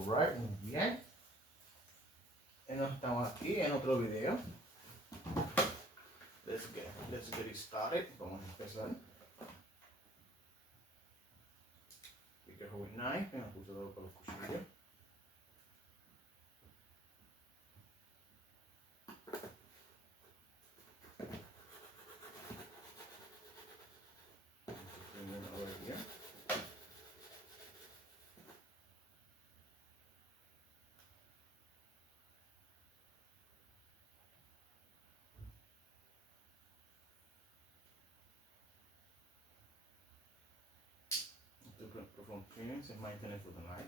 Alright, muy bien. Nos estamos aquí en otro video. Let's get it started. Vamos a empezar. Be careful with knife. Me puse todo con los cuchillos. Perform cleanings and maintenance with the knife.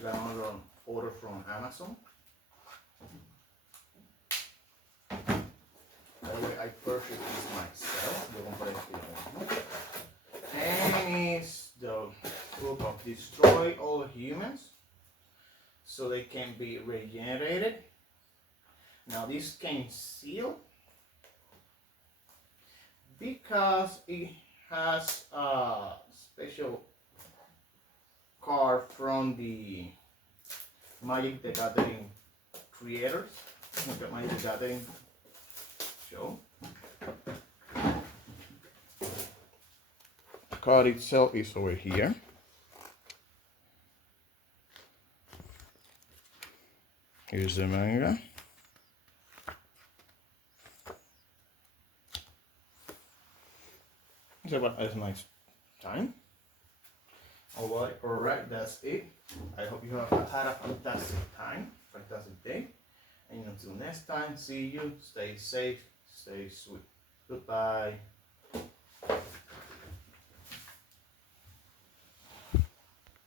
Another order from Amazon. By the way, I purchased this myself. Yo compré este. And it's the book of Destroy All Humans, so they can be regenerated. Now this came sealed because it has a special card from the Magic the Gathering creators, the Magic the Gathering show. The card itself is over here. Here's the manga. So about as nice time. Alright, that's it. I hope you have had a fantastic time, fantastic day. And until next time, see you, stay safe, stay sweet. Goodbye.